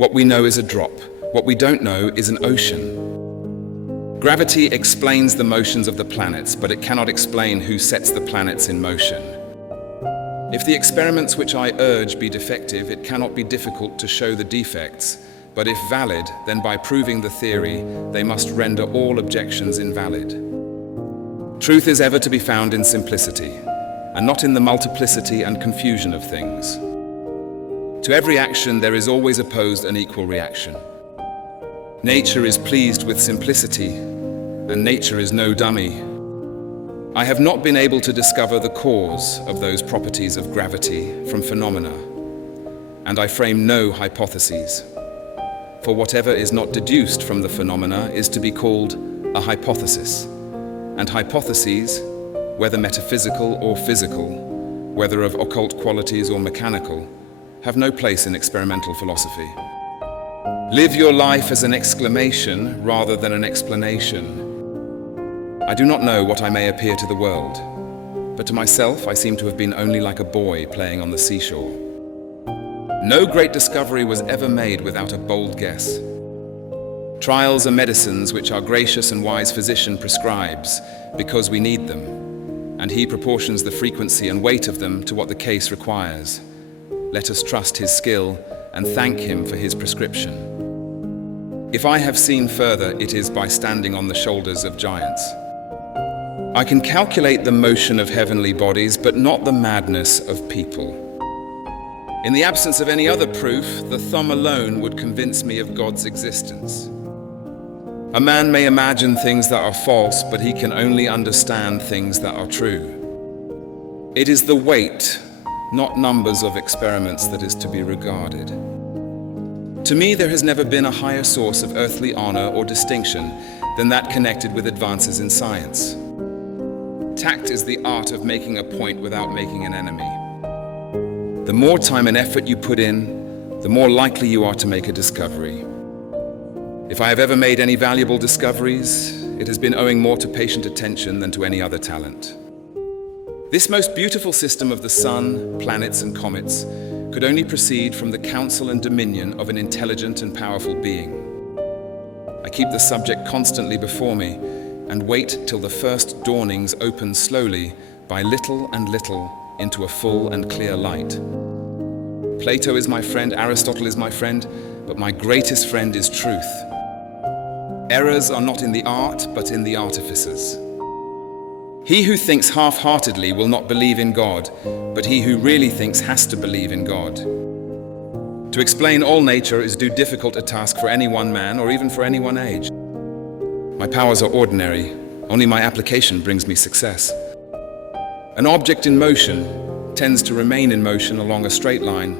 What we know is a drop. What we don't know is an ocean. Gravity explains the motions of the planets, but it cannot explain who sets the planets in motion. If the experiments which I urge be defective, it cannot be difficult to show the defects, but if valid, then by proving the theory, they must render all objections invalid. Truth is ever to be found in simplicity, and not in the multiplicity and confusion of things. To every action there is always opposed an equal reaction. Nature is pleased with simplicity, and nature is no dummy. I have not been able to discover the cause of those properties of gravity from phenomena, and I frame no hypotheses. For whatever is not deduced from the phenomena is to be called a hypothesis, and hypotheses, whether metaphysical or physical, whether of occult qualities or mechanical, have no place in experimental philosophy. Live your life as an exclamation rather than an explanation. I do not know what I may appear to the world, but to myself I seem to have been only like a boy playing on the seashore. No great discovery was ever made without a bold guess. Trials are medicines which our gracious and wise physician prescribes because we need them, and he proportions the frequency and weight of them to what the case requires. Let us trust his skill and thank him for his prescription. If I have seen further, it is by standing on the shoulders of giants. I can calculate the motion of heavenly bodies, but not the madness of people. In the absence of any other proof, the thumb alone would convince me of God's existence. A man may imagine things that are false, but he can only understand things that are true. It is the weight, not numbers of experiments, that is to be regarded. To me, there has never been a higher source of earthly honor or distinction than that connected with advances in science. Tact is the art of making a point without making an enemy. The more time and effort you put in, the more likely you are to make a discovery. If I have ever made any valuable discoveries, it has been owing more to patient attention than to any other talent. This most beautiful system of the sun, planets, and comets could only proceed from the counsel and dominion of an intelligent and powerful being. I keep the subject constantly before me and wait till the first dawnings open slowly, by little and little, into a full and clear light. Plato is my friend, Aristotle is my friend, but my greatest friend is truth. Errors are not in the art, but in the artificers. He who thinks half-heartedly will not believe in God, but he who really thinks has to believe in God. To explain all nature is too difficult a task for any one man or even for any one age. My powers are ordinary, only my application brings me success. An object in motion tends to remain in motion along a straight line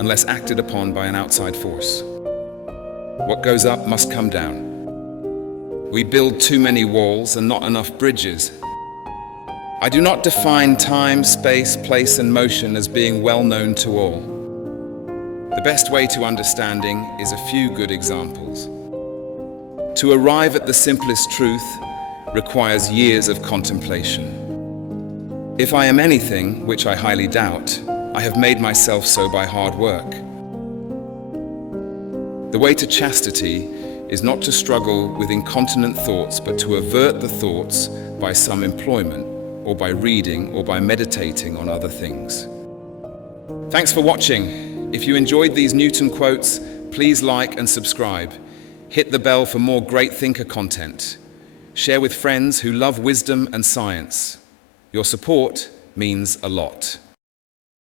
unless acted upon by an outside force. What goes up must come down. We build too many walls and not enough bridges. I do not define time, space, place, and motion as being well known to all. The best way to understanding is a few good examples. To arrive at the simplest truth requires years of contemplation. If I am anything, which I highly doubt, I have made myself so by hard work. The way to chastity is not to struggle with incontinent thoughts, but to avert the thoughts by some employment, or by reading, or by meditating on other things. Thanks for watching. If you enjoyed these Newton quotes, please like and subscribe. Hit the bell for more great thinker content. Share with friends who love wisdom and science. Your support means a lot.